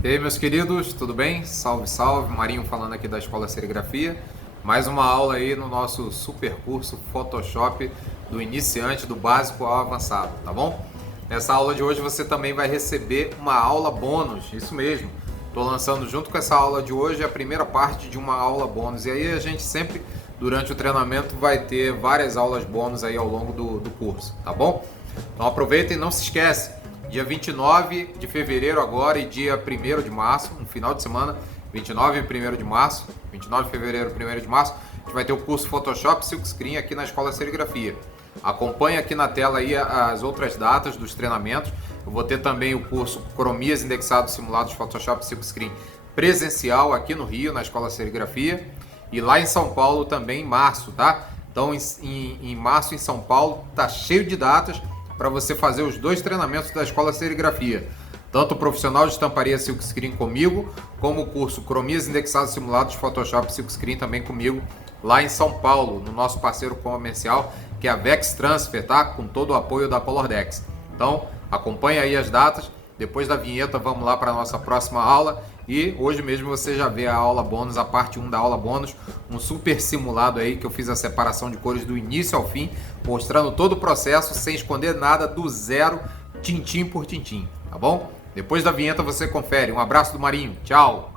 E aí, meus queridos, tudo bem? Salve, salve, Marinho falando aqui da Escola Serigrafia. Mais uma aula aí no nosso super curso Photoshop do iniciante, do básico ao avançado, tá bom? Nessa aula de hoje você também vai receber uma aula bônus, isso mesmo. Estou lançando junto com essa aula de hoje a primeira parte de uma aula bônus. E aí a gente sempre, durante o treinamento, vai ter várias aulas bônus aí ao longo do curso, tá bom? Então aproveita e não se esquece, dia 29 de fevereiro agora e dia 1º de março, no final de semana, 29 e 1º de março, 29 de fevereiro e 1º de março, a gente vai ter o curso Photoshop Silkscreen aqui na Escola Serigrafia. Acompanhe aqui na tela aí as outras datas dos treinamentos. Eu vou ter também o curso Cromias Indexados Simulados Photoshop Silkscreen presencial aqui no Rio, na Escola Serigrafia. E lá em São Paulo também em março, tá? Então em março em São Paulo tá cheio de datas para você fazer os dois treinamentos da Escola Serigrafia. Tanto o profissional de estamparia Silkscreen comigo, como o curso Cromias Indexados Simulados Photoshop Silkscreen também comigo, lá em São Paulo, no nosso parceiro comercial, que é a Vex Transfer, tá? Com todo o apoio da Colordex. Então, acompanhe aí as datas. Depois da vinheta, vamos lá para a nossa próxima aula. E hoje mesmo você já vê a aula bônus, a parte 1 da aula bônus, um super simulado aí que eu fiz a separação de cores do início ao fim, mostrando todo o processo sem esconder nada, do zero, tintim por tintim, tá bom? Depois da vinheta você confere. Um abraço do Marinho, tchau!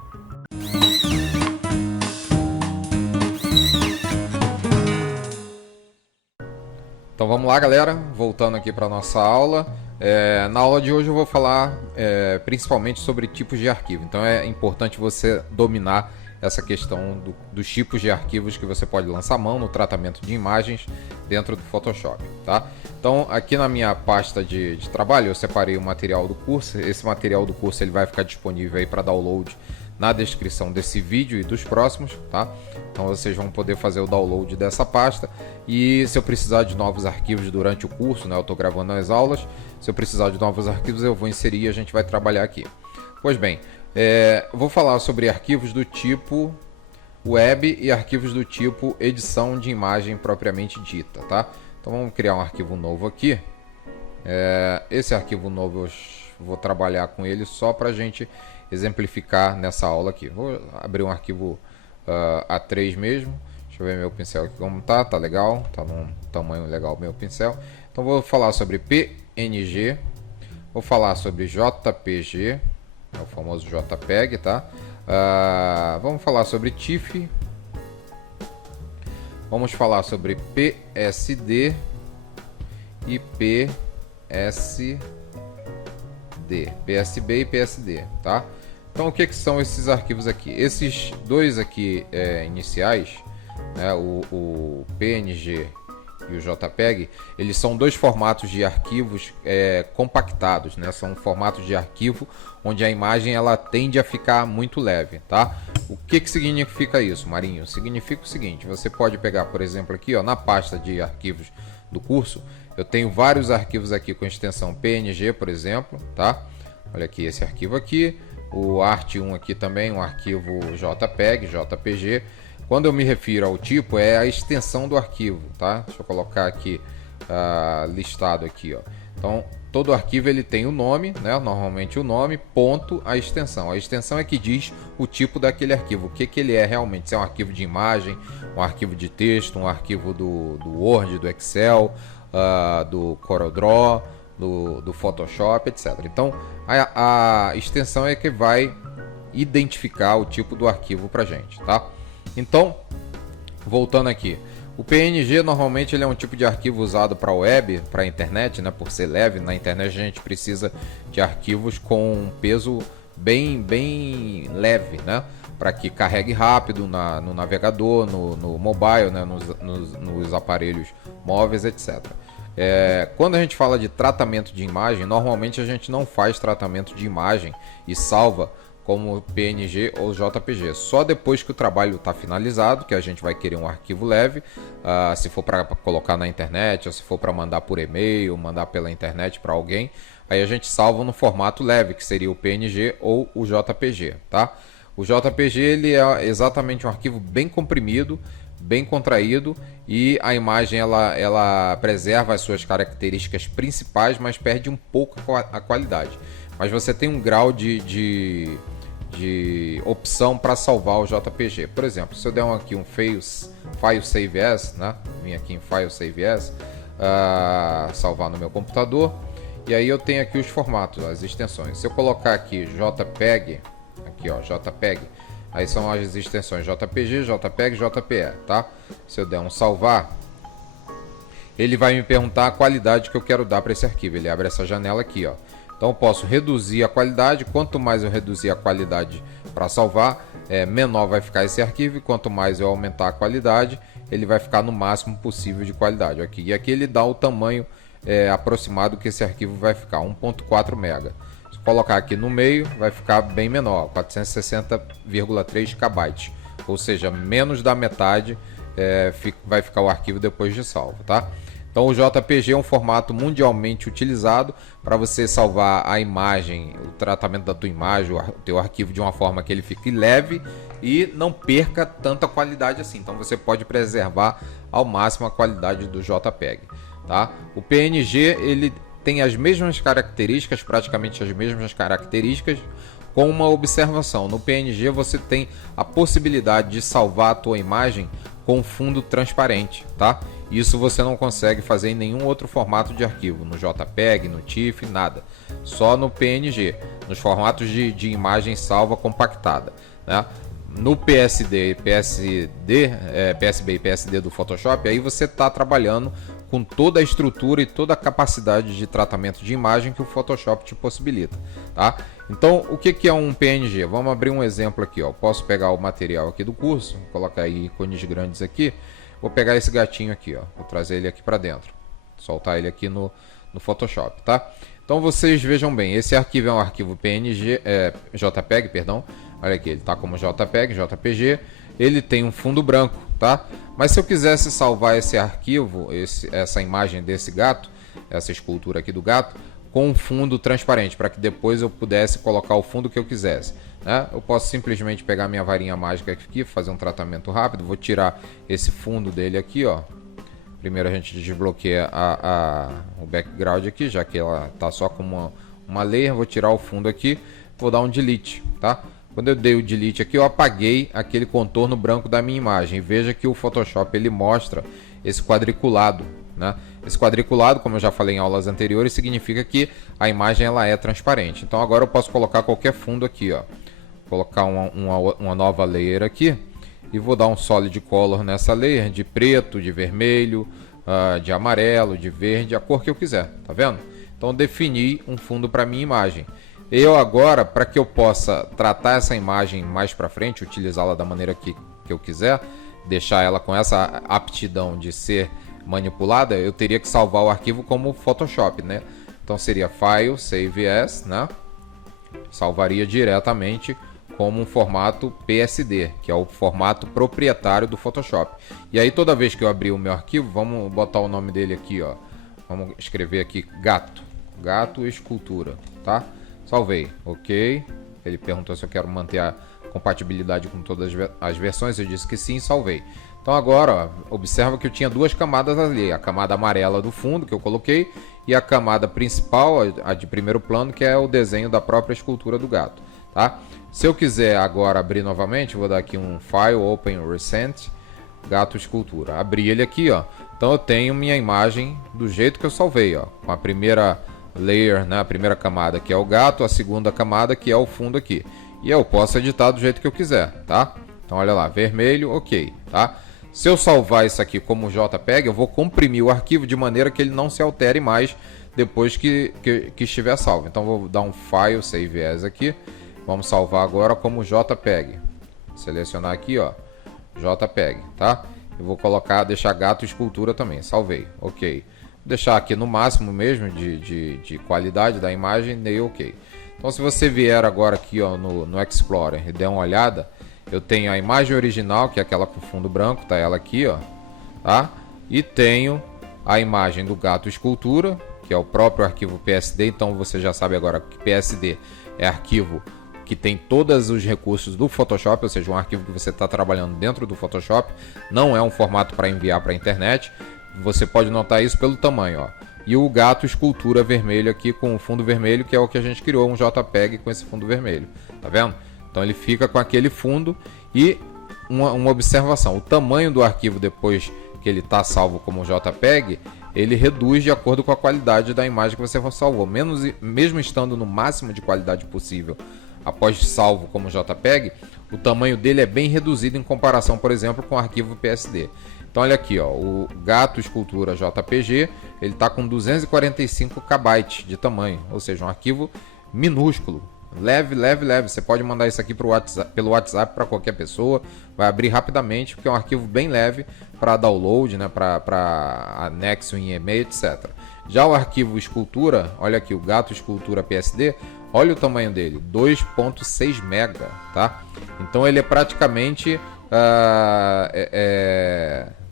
Então vamos lá, galera, voltando aqui para nossa aula. Na aula de hoje eu vou falar principalmente sobre tipos de arquivo. Então é importante você dominar essa questão dos tipos de arquivos que você pode lançar mão no tratamento de imagens dentro do Photoshop, tá? Então aqui na minha pasta de trabalho eu separei o material do curso. Esse material do curso ele vai ficar disponível aí para download na descrição desse vídeo e dos próximos, tá? Então vocês vão poder fazer o download dessa pasta. E se eu precisar de novos arquivos durante o curso, né, eu estou gravando as aulas, se eu precisar de novos arquivos eu vou inserir e a gente vai trabalhar aqui. Pois bem, vou falar sobre arquivos do tipo web e arquivos do tipo edição de imagem propriamente dita, tá? Então vamos criar um arquivo novo aqui. Esse arquivo novo eu vou trabalhar com ele só para a gente exemplificar nessa aula aqui. Vou abrir um arquivo A3 mesmo. Deixa eu ver meu pincel aqui como tá legal, tá num tamanho legal meu pincel. Então vou falar sobre PNG, vou falar sobre JPG, é o famoso JPEG, tá? Vamos falar sobre TIFF, vamos falar sobre PSD e PSB e PSD, tá? Então o que são esses arquivos aqui? Esses dois aqui iniciais, né, o PNG e o JPEG, eles são dois formatos de arquivos compactados, né? São formatos de arquivo onde a imagem ela tende a ficar muito leve, tá? O que significa isso, Marinho? Significa o seguinte: você pode pegar, por exemplo, aqui, ó, na pasta de arquivos do curso, eu tenho vários arquivos aqui com extensão PNG, por exemplo, tá? Olha aqui esse arquivo aqui, o Art1 aqui também, um arquivo JPEG, JPG. Quando eu me refiro ao tipo, é a extensão do arquivo, tá? Deixa eu colocar aqui listado aqui, ó. Então, todo arquivo ele tem o nome, né? Normalmente o nome, ponto, a extensão. A extensão é que diz o tipo daquele arquivo, o que ele é realmente. Se é um arquivo de imagem, um arquivo de texto, um arquivo do Word, do Excel, do CorelDRAW, do Photoshop, etc. Então, a extensão é que vai identificar o tipo do arquivo pra gente, tá? Então, voltando aqui, o PNG normalmente ele é um tipo de arquivo usado para web, para internet, né? Por ser leve, na internet a gente precisa de arquivos com peso bem leve, né? Para que carregue rápido no navegador, no mobile, né? nos aparelhos móveis, etc. Quando a gente fala de tratamento de imagem, normalmente a gente não faz tratamento de imagem e salva como PNG ou JPG. Só depois que o trabalho está finalizado, que a gente vai querer um arquivo leve, se for para colocar na internet, ou se for para mandar por e-mail, mandar pela internet para alguém, aí a gente salva no formato leve, que seria o PNG ou o JPG, tá? O JPG ele é exatamente um arquivo bem comprimido, bem contraído, e a imagem ela preserva as suas características principais, mas perde um pouco a qualidade. Mas você tem um grau de de opção para salvar o JPG. Por exemplo, se eu der aqui um File Save As, né? Vim aqui em File Save As, salvar no meu computador, e aí eu tenho aqui os formatos, as extensões. Se eu colocar aqui JPEG, aqui ó, JPEG, aí são as extensões JPG, JPEG, JPE, tá? Se eu der um salvar, ele vai me perguntar a qualidade que eu quero dar para esse arquivo. Ele abre essa janela aqui, ó. Então eu posso reduzir a qualidade. Quanto mais eu reduzir a qualidade para salvar, menor vai ficar esse arquivo. E quanto mais eu aumentar a qualidade, ele vai ficar no máximo possível de qualidade. Aqui. E aqui ele dá o tamanho aproximado que esse arquivo vai ficar, 1.4 MB. Se eu colocar aqui no meio, vai ficar bem menor, 460,3 KB. Ou seja, menos da metade vai ficar o arquivo depois de salvo, tá? Então o JPG é um formato mundialmente utilizado para você salvar a imagem, o tratamento da tua imagem, o teu arquivo de uma forma que ele fique leve e não perca tanta qualidade assim. Então você pode preservar ao máximo a qualidade do JPEG, tá? O PNG ele tem as mesmas características, praticamente as mesmas características, com uma observação. No PNG você tem a possibilidade de salvar a tua imagem com fundo transparente, tá? Isso você não consegue fazer em nenhum outro formato de arquivo, no JPEG, no TIFF, nada. Só no PNG, nos formatos de imagem salva compactada, né? No PSB e PSD do Photoshop, aí você está trabalhando com toda a estrutura e toda a capacidade de tratamento de imagem que o Photoshop te possibilita, tá? Então, o que é um PNG? Vamos abrir um exemplo aqui, ó. Posso pegar o material aqui do curso, vou colocar aí ícones grandes aqui. Vou pegar esse gatinho aqui, ó. Vou trazer ele aqui para dentro, soltar ele aqui no Photoshop, tá? Então vocês vejam bem, esse arquivo é um arquivo PNG, JPEG, perdão. Olha aqui, ele tá como JPEG, JPG. Ele tem um fundo branco, tá? Mas se eu quisesse salvar esse arquivo, essa imagem desse gato, essa escultura aqui do gato, com um fundo transparente, para que depois eu pudesse colocar o fundo que eu quisesse, né? Eu posso simplesmente pegar minha varinha mágica aqui, fazer um tratamento rápido. Vou tirar esse fundo dele aqui, ó. Primeiro a gente desbloqueia o background aqui, já que ela tá só com uma layer. Vou tirar o fundo aqui, vou dar um delete, tá? Quando eu dei o delete aqui, eu apaguei aquele contorno branco da minha imagem. Veja que o Photoshop ele mostra esse quadriculado, né? Esse quadriculado, como eu já falei em aulas anteriores, significa que a imagem ela é transparente. Então agora eu posso colocar qualquer fundo aqui, ó. Colocar uma nova layer aqui e vou dar um solid color nessa layer, de preto, de vermelho, de amarelo, de verde, a cor que eu quiser, tá vendo? Então defini um fundo para minha imagem. Eu agora, para que eu possa tratar essa imagem mais para frente, utilizá-la da maneira que eu quiser, deixar ela com essa aptidão de ser manipulada, eu teria que salvar o arquivo como Photoshop, né? Então seria File, Save As, né? Salvaria diretamente como um formato PSD, que é o formato proprietário do Photoshop. E aí toda vez que eu abrir o meu arquivo, vamos botar o nome dele aqui, ó. Vamos escrever aqui gato escultura, tá? Salvei, ok. Ele perguntou se eu quero manter a compatibilidade com todas as versões, eu disse que sim, salvei. Então agora, ó, observa que eu tinha duas camadas ali, a camada amarela do fundo que eu coloquei e a camada principal, a de primeiro plano, que é o desenho da própria escultura do gato, tá? Se eu quiser agora abrir novamente, vou dar aqui um File, Open Recent, gato escultura. Abri ele aqui, ó. Então eu tenho minha imagem do jeito que eu salvei, ó, com a primeira layer, né, a primeira camada que é o gato, a segunda camada que é o fundo aqui. E eu posso editar do jeito que eu quiser, tá? Então olha lá, vermelho, ok, tá? Se eu salvar isso aqui como JPEG, eu vou comprimir o arquivo de maneira que ele não se altere mais depois que estiver salvo. Então vou dar um File, Save As aqui. Vamos salvar agora como JPEG. Selecionar aqui, ó, JPEG, tá? Eu vou deixar gato escultura também. Salvei, ok. Vou deixar aqui no máximo mesmo de qualidade da imagem, dei ok. Então se você vier agora aqui, ó, no Explorer e der uma olhada, eu tenho a imagem original, que é aquela com fundo branco, tá ela aqui, ó, tá? E tenho a imagem do gato escultura, que é o próprio arquivo PSD. Então você já sabe agora que PSD é arquivo que tem todos os recursos do Photoshop, ou seja, um arquivo que você está trabalhando dentro do Photoshop, não é um formato para enviar para a internet. Você pode notar isso pelo tamanho, ó. E o gato escultura vermelho aqui com o fundo vermelho, que é o que a gente criou, um JPEG com esse fundo vermelho, tá vendo? Então ele fica com aquele fundo. E uma observação, o tamanho do arquivo depois que ele está salvo como JPEG, ele reduz de acordo com a qualidade da imagem que você salvou. Mesmo estando no máximo de qualidade possível após salvo como JPEG, o tamanho dele é bem reduzido em comparação, por exemplo, com o arquivo PSD. Então olha aqui, ó, o Gato Escultura JPG, ele está com 245 KB de tamanho, ou seja, um arquivo minúsculo, leve. Você pode mandar isso aqui pelo WhatsApp para qualquer pessoa, vai abrir rapidamente, porque é um arquivo bem leve para download, né, para anexo em e-mail, etc. Já o arquivo Escultura, olha aqui, o Gato Escultura PSD, olha o tamanho dele, 2.6 MB, tá? Então ele é praticamente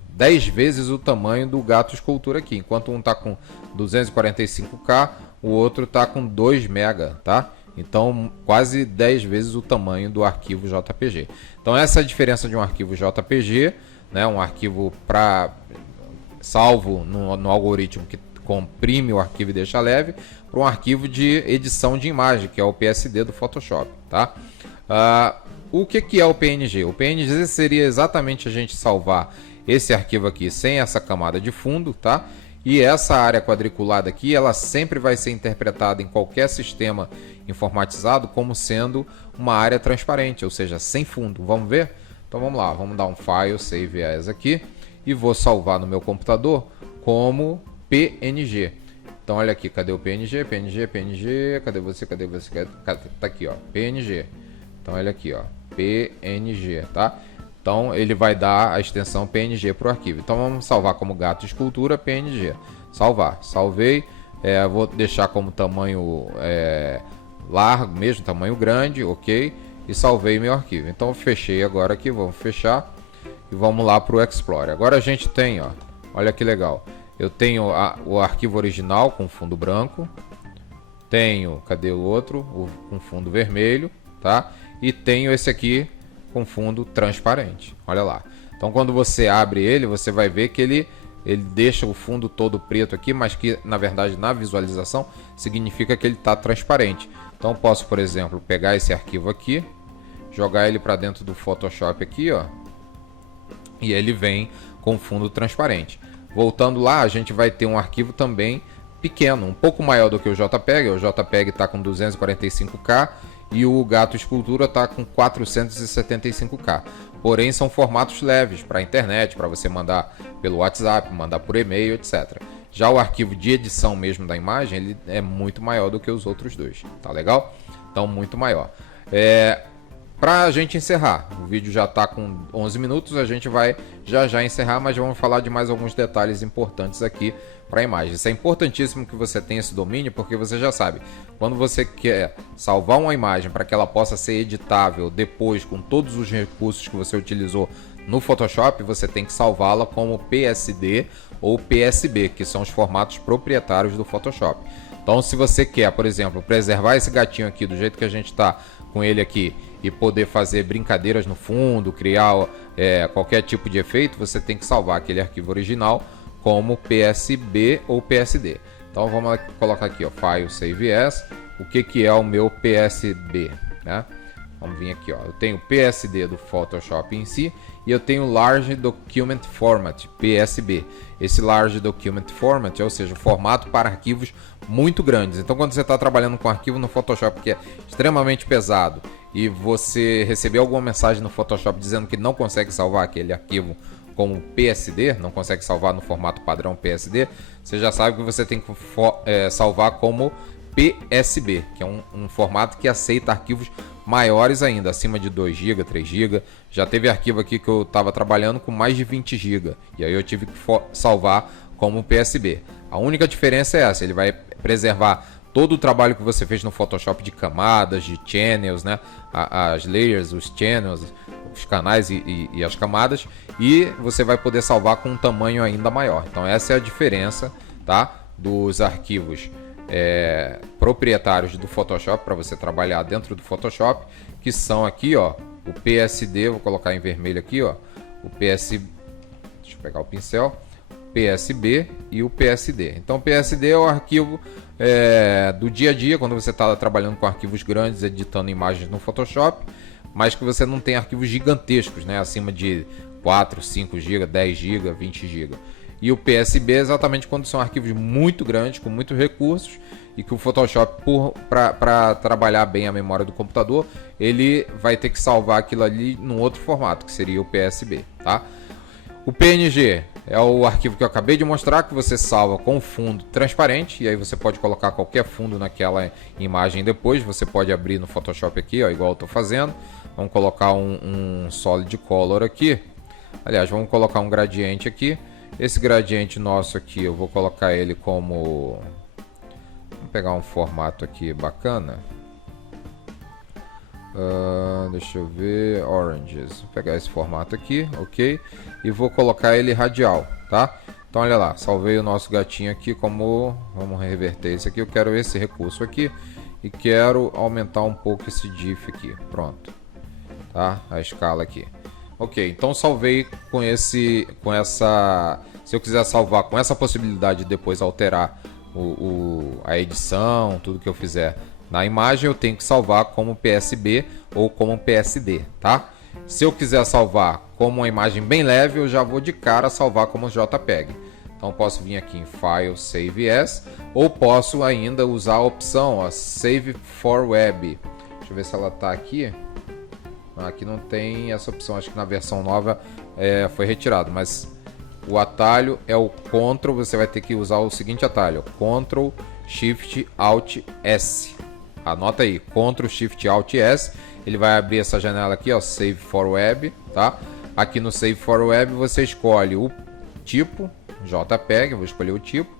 10 vezes o tamanho do Gato Escultura aqui. Enquanto um está com 245K, o outro está com 2 MB, tá? Então quase 10 vezes o tamanho do arquivo JPG. Então essa é a diferença de um arquivo JPG, né? Um arquivo salvo no algoritmo que comprime o arquivo e deixa leve, para um arquivo de edição de imagem, que é o PSD do Photoshop, tá? O que é o PNG? O PNG seria exatamente a gente salvar esse arquivo aqui sem essa camada de fundo, tá? E essa área quadriculada aqui, ela sempre vai ser interpretada em qualquer sistema informatizado como sendo uma área transparente, ou seja, sem fundo. Vamos ver? Então vamos lá, vamos dar um File, Save As aqui e vou salvar no meu computador como PNG. Então olha aqui, cadê o PNG? PNG, cadê você? Tá aqui, ó, PNG. Então olha aqui, ó, PNG, tá? Então ele vai dar a extensão PNG para o arquivo. Então vamos salvar como Gato Escultura PNG. Salvar, salvei. Vou deixar como tamanho largo, mesmo tamanho grande, ok? E salvei meu arquivo. Então fechei agora aqui, vamos fechar e vamos lá para o Explorer. Agora a gente tem, ó, olha que legal. Eu tenho o arquivo original com fundo branco. Tenho, cadê o outro? Com fundo vermelho, tá? E tenho esse aqui com fundo transparente. Olha lá. Então quando você abre ele, você vai ver que ele deixa o fundo todo preto aqui, mas que na verdade na visualização significa que ele está transparente. Então posso, por exemplo, pegar esse arquivo aqui, jogar ele para dentro do Photoshop aqui, ó, e ele vem com fundo transparente. Voltando lá, a gente vai ter um arquivo também pequeno, um pouco maior do que o JPEG. O JPEG está com 245K e o Gato Escultura está com 475K. Porém, são formatos leves para a internet, para você mandar pelo WhatsApp, mandar por e-mail, etc. Já o arquivo de edição mesmo da imagem, ele é muito maior do que os outros dois. Tá legal? Então, muito maior. Para a gente encerrar, o vídeo já está com 11 minutos, a gente vai já encerrar, mas vamos falar de mais alguns detalhes importantes aqui para a imagem. Isso é importantíssimo que você tenha esse domínio, porque você já sabe, quando você quer salvar uma imagem para que ela possa ser editável depois com todos os recursos que você utilizou no Photoshop, você tem que salvá-la como PSD ou PSB, que são os formatos proprietários do Photoshop. Então, se você quer, por exemplo, preservar esse gatinho aqui do jeito que a gente está com ele aqui e poder fazer brincadeiras no fundo, criar qualquer tipo de efeito, você tem que salvar aquele arquivo original como PSB ou PSD. Então vamos colocar aqui, ó, File Save As. O que é o meu PSB, né? Vamos vir aqui, ó. Eu tenho o PSD do Photoshop em si e eu tenho o Large Document Format, PSB. Esse Large Document Format, ou seja, o formato para arquivos muito grandes. Então, quando você está trabalhando com um arquivo no Photoshop que é extremamente pesado e você receber alguma mensagem no Photoshop dizendo que não consegue salvar aquele arquivo como PSD, não consegue salvar no formato padrão PSD, você já sabe que você tem que salvar como PSB, que é um formato que aceita arquivos maiores ainda, acima de 2 GB, 3 GB. Já teve arquivo aqui que eu estava trabalhando com mais de 20 GB, e aí eu tive que salvar como PSB. A única diferença é essa, ele vai preservar todo o trabalho que você fez no Photoshop de camadas, de channels, né? As layers, os channels, os canais e as camadas, e você vai poder salvar com um tamanho ainda maior. Então essa é a diferença, tá? Dos arquivos proprietários do Photoshop para você trabalhar dentro do Photoshop, que são aqui, ó, o PSD, vou colocar em vermelho aqui, ó, o PS, deixa eu pegar o pincel, PSB e o PSD. Então o PSD é o arquivo do dia a dia, quando você está trabalhando com arquivos grandes, editando imagens no Photoshop, mas que você não tem arquivos gigantescos, né, acima de 4, 5 GB, 10 GB, 20 GB. E o PSB é exatamente quando são arquivos muito grandes, com muitos recursos, e que o Photoshop, para trabalhar bem a memória do computador, ele vai ter que salvar aquilo ali num outro formato, que seria o PSB, tá? O PNG é o arquivo que eu acabei de mostrar, que você salva com fundo transparente, e aí você pode colocar qualquer fundo naquela imagem depois. Você pode abrir no Photoshop aqui, ó, igual eu estou fazendo. Vamos colocar um Solid Color aqui. Aliás, vamos colocar um gradiente aqui. Esse gradiente nosso aqui, eu vou colocar ele como... Vamos pegar um formato aqui bacana. Deixa eu ver, Oranges. Vou pegar esse formato aqui, ok? E vou colocar ele radial, tá? Então olha lá, salvei o nosso gatinho aqui como... Vamos reverter esse aqui, eu quero esse recurso aqui. E quero aumentar um pouco esse diff aqui, pronto. Tá? A escala aqui. Ok, então salvei com essa... Se eu quiser salvar com essa possibilidade de depois alterar a edição, tudo que eu fizer na imagem, eu tenho que salvar como PSB ou como PSD, tá? Se eu quiser salvar como uma imagem bem leve, eu já vou de cara salvar como JPEG. Então posso vir aqui em File, Save As, ou posso ainda usar a opção, ó, Save for Web. Deixa eu ver se ela tá aqui. Aqui não tem essa opção, acho que na versão nova foi retirado, mas o atalho é o Ctrl, você vai ter que usar o seguinte atalho, Ctrl Shift Alt S. Anota aí, Ctrl Shift Alt S, ele vai abrir essa janela aqui, ó, Save for Web, tá? Aqui no Save for Web você escolhe o tipo, JPEG, eu vou escolher o tipo,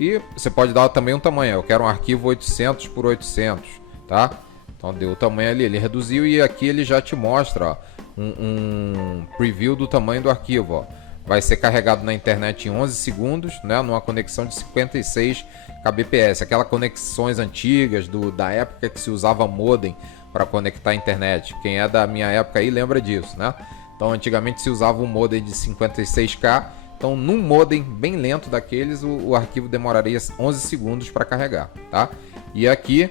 e você pode dar também um tamanho, eu quero um arquivo 800 por 800, tá? Então deu o tamanho ali, ele reduziu e aqui ele já te mostra, ó, um preview do tamanho do arquivo, ó. Vai ser carregado na internet em 11 segundos, né, numa conexão de 56 kbps, aquelas conexões antigas da época que se usava modem para conectar a internet. Quem é da minha época aí lembra disso, né? Então antigamente se usava um modem de 56K, então num modem bem lento daqueles o arquivo demoraria 11 segundos para carregar, tá? E aqui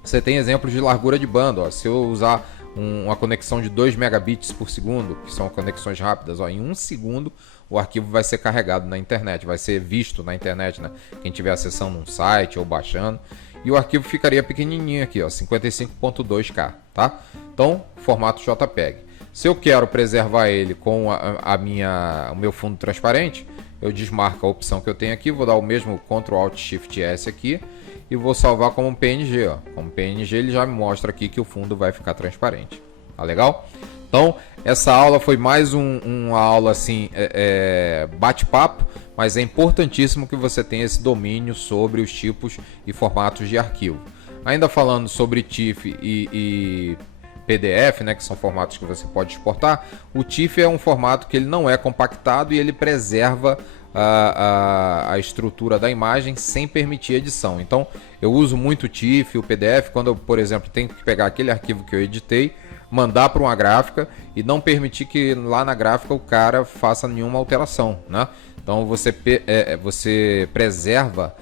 você tem exemplos de largura de banda, ó. Se eu usar uma conexão de 2 megabits por segundo, que são conexões rápidas, ó, em 1 segundo o arquivo vai ser carregado na internet, vai ser visto na internet, né? Quem estiver acessando um site ou baixando, e o arquivo ficaria pequenininho aqui, ó, 55.2K, tá? Então, formato JPEG. Se eu quero preservar ele com o meu fundo transparente, eu desmarco a opção que eu tenho aqui, vou dar o mesmo Ctrl Alt Shift S aqui, e vou salvar como PNG, ó. Como PNG ele já me mostra aqui que o fundo vai ficar transparente. Tá legal? Então, essa aula foi mais uma aula assim, bate-papo, mas é importantíssimo que você tenha esse domínio sobre os tipos e formatos de arquivo. Ainda falando sobre TIFF e PDF, né, que são formatos que você pode exportar, o TIFF é um formato que ele não é compactado e ele preserva a estrutura da imagem sem permitir edição. Então eu uso muito o TIFF, o PDF, quando eu, por exemplo, tenho que pegar aquele arquivo que eu editei, mandar para uma gráfica e não permitir que lá na gráfica o cara faça nenhuma alteração, né? Então você preserva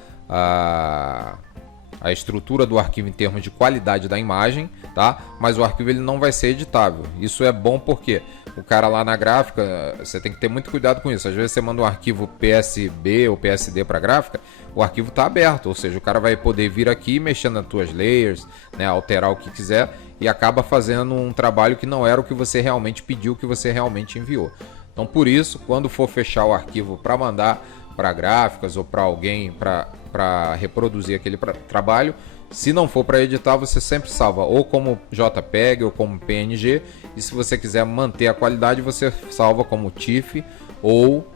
a estrutura do arquivo em termos de qualidade da imagem, tá? Mas o arquivo ele não vai ser editável. Isso é bom porque o cara lá na gráfica, você tem que ter muito cuidado com isso. Às vezes você manda um arquivo PSB ou PSD para a gráfica, o arquivo está aberto, ou seja, o cara vai poder vir aqui mexendo nas tuas layers, né, alterar o que quiser e acaba fazendo um trabalho que não era o que você realmente pediu, que você realmente enviou. Então, por isso, quando for fechar o arquivo para mandar para gráficas ou para alguém para reproduzir aquele trabalho, se não for para editar, você sempre salva ou como JPEG ou como PNG, e se você quiser manter a qualidade, você salva como TIFF ou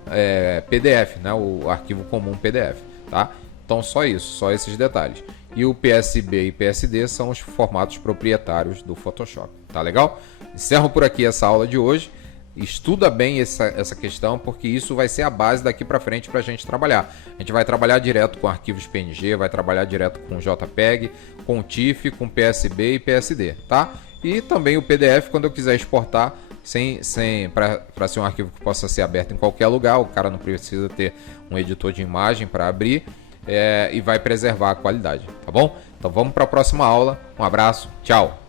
PDF, né? O arquivo comum PDF, tá? Então só isso, só esses detalhes. E o PSB e PSD são os formatos proprietários do Photoshop, tá legal? Encerro por aqui essa aula de hoje. Estuda bem essa questão, porque isso vai ser a base daqui para frente para a gente trabalhar. A gente vai trabalhar direto com arquivos PNG, vai trabalhar direto com JPEG, com TIFF, com PSB e PSD, tá? E também o PDF quando eu quiser exportar, para ser um arquivo que possa ser aberto em qualquer lugar, o cara não precisa ter um editor de imagem para abrir. e vai preservar a qualidade, tá bom? Então vamos para a próxima aula. Um abraço, tchau!